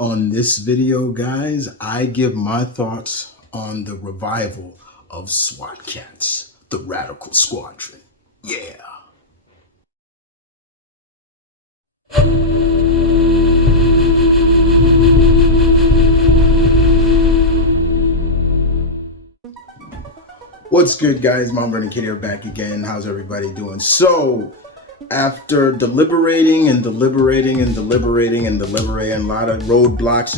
On this video, guys, I give my thoughts on the revival of SWAT-KATS, the Radical Squadron. Yeah. What's good, guys? Mom, Brandon Kid here, back again. How's everybody doing? So, after deliberating, a lot of roadblocks,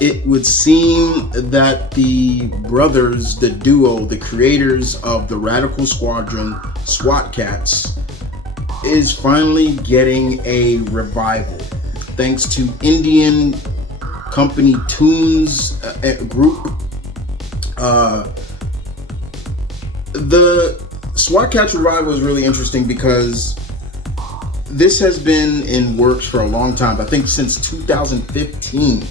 it would seem that the brothers, the duo, the creators of the Radical Squadron, SWAT-KATS, is finally getting a revival. Thanks to Indian company Toonz group. The SWAT-KATS revival is really interesting because this has been in works for a long time. I think since 2015,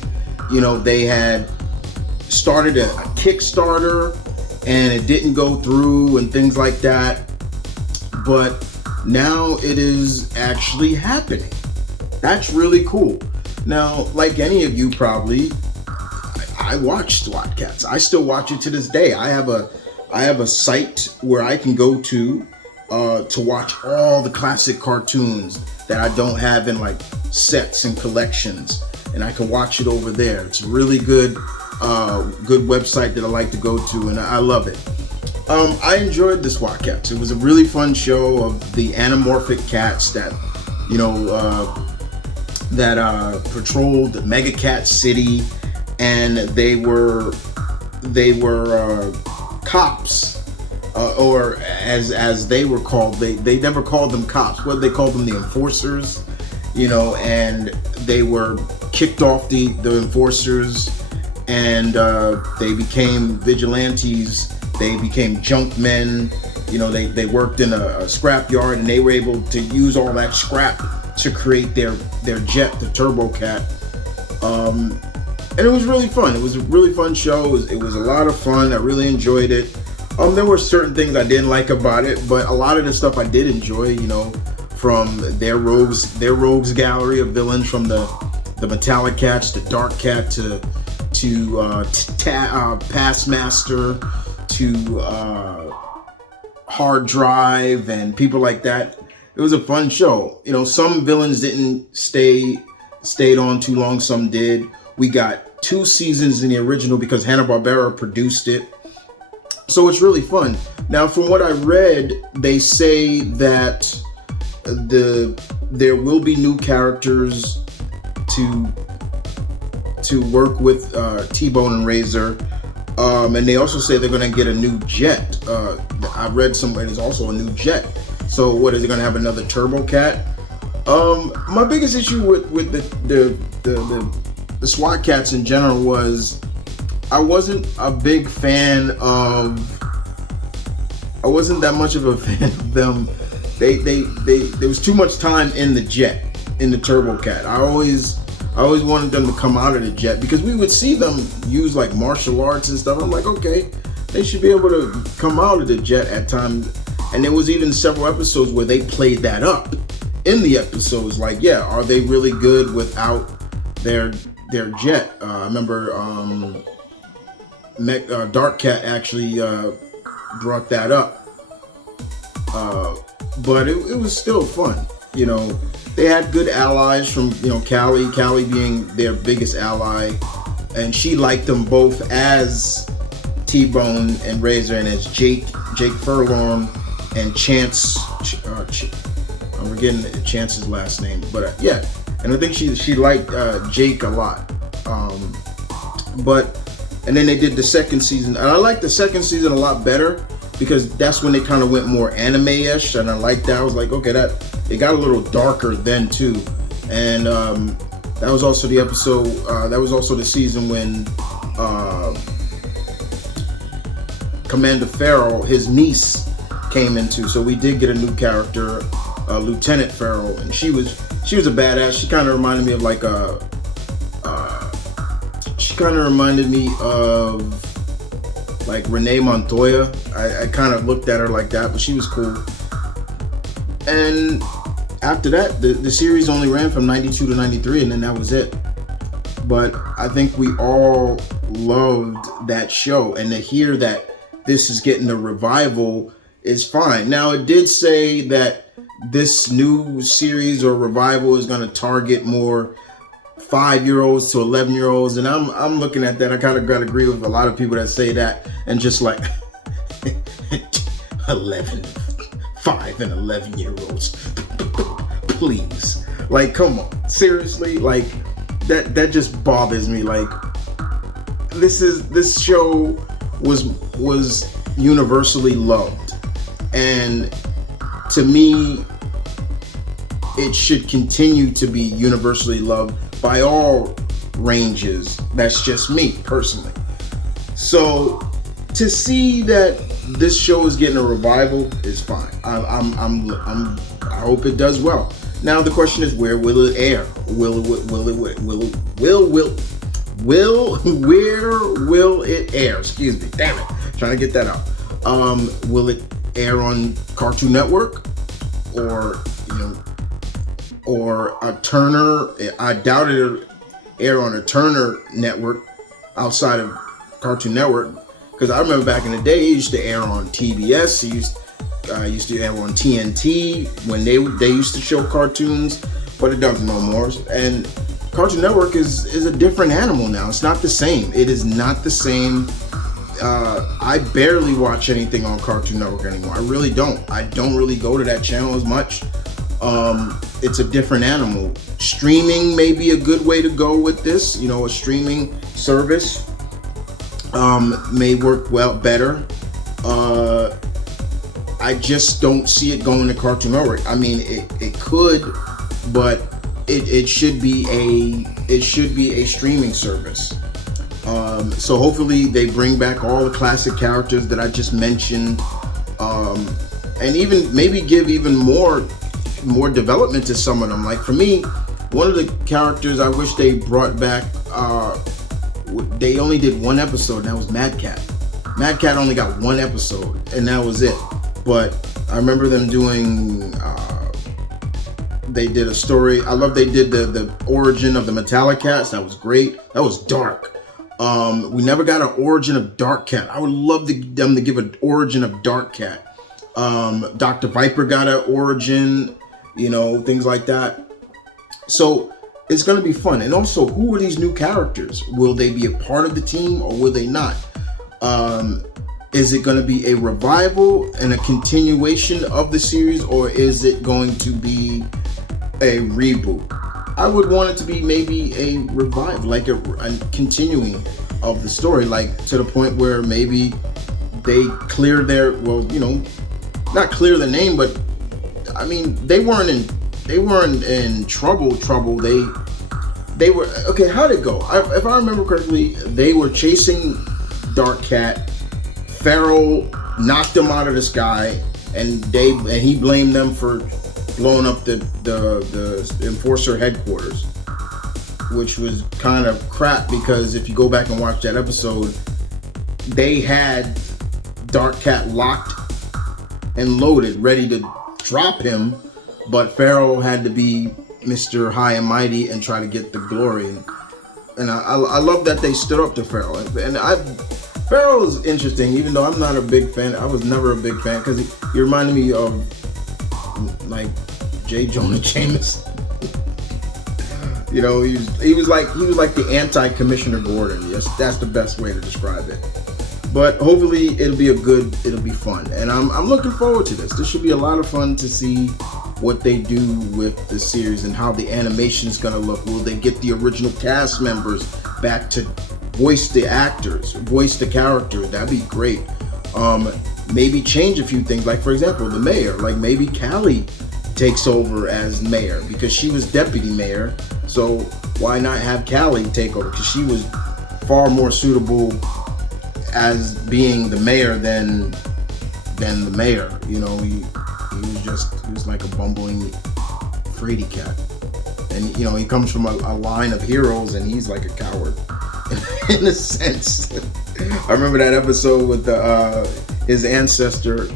they had started a Kickstarter and it didn't go through and things like that. But now it is actually happening. That's really cool. Now, like any of you probably, I watch SWAT-KATS. I still watch it to this day. I have a site where I can go to watch all the classic cartoons that I don't have in like sets and collections, and I can watch it over there. It's a really good website that I like to go to, and I love it. I enjoyed the SWAT-KATS. It was a really fun show of the anamorphic cats that patrolled Megacat City, and they were cops, or as they were called. They never called them cops. What they called them, the enforcers, and they were kicked off the enforcers, and they became vigilantes. They became junk men. They worked in a scrap yard, and they were able to use all that scrap to create their jet, the Turbo Cat. And it was really fun. It was a really fun show. It was a lot of fun. I really enjoyed it. There were certain things I didn't like about it, but a lot of the stuff I did enjoy, from their rogues gallery of villains, from the Metallic Cats, the Dark Cat, to Passmaster, to Hard Drive, and people like that. It was a fun show. Some villains didn't stayed on too long, some did. We got 2 seasons in the original because Hanna-Barbera produced it. So it's really fun. Now, from what I read, they say that there will be new characters to work with T-Bone and Razor. And they also say they're going to get a new jet. I read somewhere there's also a new jet. So what, is it going to have another Turbo Cat? My biggest issue with the SWAT-KATS in general was I wasn't that much of a fan of them. There was too much time in the jet, in the Turbo Cat. I always wanted them to come out of the jet because we would see them use like martial arts and stuff. I'm like, okay, they should be able to come out of the jet at times. And there was even several episodes where they played that up in the episodes. Like, yeah, are they really good without their jet? I remember Dark Cat actually brought that up. But it was still fun. They had good allies from, Callie being their biggest ally. And she liked them both as T-Bone and Razor, and as Jake Furlong and Chance. I'm forgetting Chance's last name, but yeah. And I think she liked Jake a lot. And then they did the second season, and I liked the second season a lot better because that's when they kind of went more anime-ish, and I liked that. I was like, okay, it got a little darker then too. And that was also the episode. That was also the season when Commander Farrell, his niece, came into. So we did get a new character, Lieutenant Farrell, and she was a badass. She kind of reminded me of like like Renee Montoya. I kind of looked at her like that, but she was cool. And after that, the series only ran from 92 to 93, and then that was it. But I think we all loved that show, and to hear that this is getting a revival is fine. Now, it did say that this new series or revival is going to target more 5-year-olds to 11-year-olds, and I'm looking at that. I kind of got to agree with a lot of people that say that, and just like 5 and 11-year-olds, please, like, come on, seriously, like that just bothers me. Like, this show was universally loved, and to me, it should continue to be universally loved by all ranges. That's just me personally. So to see that this show is getting a revival is fine. I hope it does well. Now the question is, where will it air? Where will it air? Excuse me. Damn it. Trying to get that out. Will it air on Cartoon Network or a Turner? I doubt it'll air on a Turner network outside of Cartoon Network, because I remember back in the day it used to air on TBS. It used to air on TNT when they used to show cartoons, but it doesn't no more. And Cartoon Network is a different animal now. It's not the same. It is not the same. I barely watch anything on Cartoon Network anymore. I really don't. I don't really go to that channel as much. It's a different animal. Streaming may be a good way to go with this. A streaming service may work better. I just don't see it going to Cartoon Network. I mean, it could, but it should be a streaming service. So hopefully they bring back all the classic characters that I just mentioned, and even maybe give even more development to some of them. Like, for me, one of the characters I wish they brought back, they only did one episode, and that was Mad Cat. Mad Cat only got one episode, and that was it. But I remember them doing, they did a story. I love they did the origin of the Metallic Cats. That was great. That was dark. We never got an origin of Dark Cat. I would love them to give an origin of Dark Cat. Dr. Viper got an origin, things like that. So it's going to be fun. And also, who are these new characters? Will they be a part of the team or will they not? Is it going to be a revival and a continuation of the series, or is it going to be a reboot? I would want it to be maybe a revival, like a continuing of the story, like to the point where maybe they clear their, not clear the name, but I mean, they weren't in trouble. They were, okay, how'd it go? If I remember correctly, they were chasing Dark Cat. Pharaoh knocked them out of the sky, and he blamed them for blowing up the Enforcer headquarters, which was kind of crap, because if you go back and watch that episode, they had Dark Cat locked and loaded, ready to drop him, but Pharaoh had to be Mr. High and Mighty and try to get the glory. And I love that they stood up to Pharaoh. And Pharaoh is interesting, even though I'm not a big fan. I was never a big fan, because he reminded me of like J. Jonah Jameson. He was like the anti-Commissioner Gordon. Yes, that's the best way to describe it. But hopefully it'll be fun, and I'm looking forward to this. This should be a lot of fun to see what they do with the series and how the animation is going to look. Will they get the original cast members back to voice the actors, voice the characters? That'd be great. Maybe change a few things, like for example, the mayor. Like maybe Callie takes over as mayor, because she was deputy mayor. So why not have Callie take over? Because she was far more suitable as being the mayor than the mayor. He was like a bumbling fraidy cat, and he comes from a line of heroes, and he's like a coward in a sense. I remember that episode with his ancestor,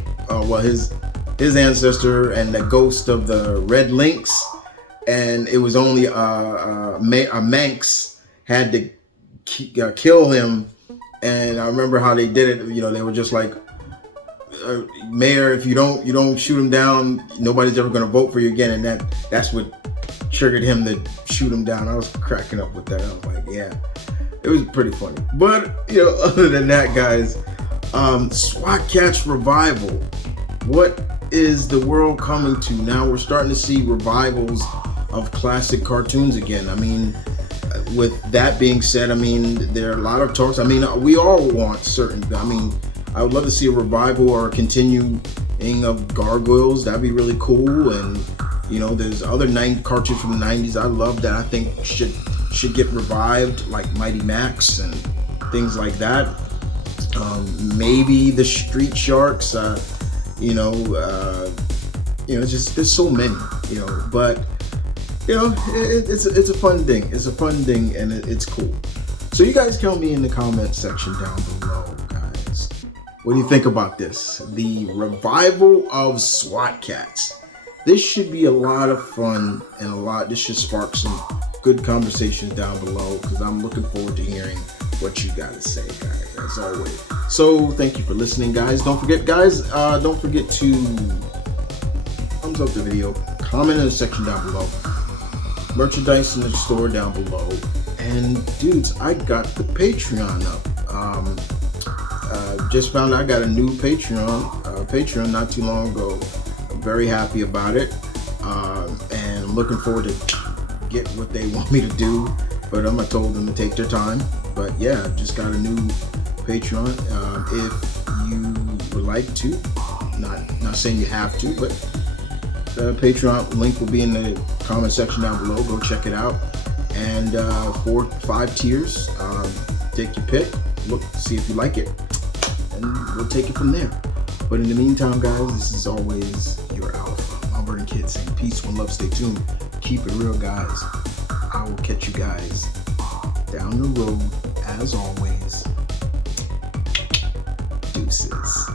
his ancestor and the ghost of the red lynx, and it was only a Manx had to kill him. And I remember how they did it. You know, they were just like, Mayor, if you don't shoot him down, nobody's ever going to vote for you again. And that's what triggered him to shoot him down. I was cracking up with that. I was like, yeah, it was pretty funny. But, you know, other than that, guys, SWAT-KATS Revival. What is the world coming to? Now we're starting to see revivals of classic cartoons again. I mean, with that being said, I mean, there are a lot of talks. I mean, we all want certain, I mean, I would love to see a revival or a continuing of Gargoyles. That'd be really cool. And, you know, there's other cartoons from the 90s I love that I think should get revived, like Mighty Max and things like that. Maybe the Street Sharks, just there's so many, you know, but you know, it's a fun thing. It's a fun thing, and it's cool. So you guys tell me in the comment section down below, guys. What do you think about this? The revival of SWAT-KATS. This should be a lot of fun, and this should spark some good conversations down below, because I'm looking forward to hearing what you got to say, guys, as always. So thank you for listening, guys. Don't forget, guys, don't forget to thumbs up the video, comment in the section down below, merchandise in the store down below, and dudes, I got the Patreon up. Just found out I got a new Patreon not too long ago. I'm very happy about it, and I'm looking forward to get what they want me to do. But I told them to take their time. But yeah, just got a new Patreon. If you would like to, not saying you have to, but the Patreon link will be in the comment section down below. Go check it out. And 4, 5 tiers. Take your pick. Look, see if you like it, and we'll take it from there. But in the meantime, guys, this is always your Alpha, Albert and Kid saying peace, one love, stay tuned, keep it real, guys. I will catch you guys down the road, as always. Deuces.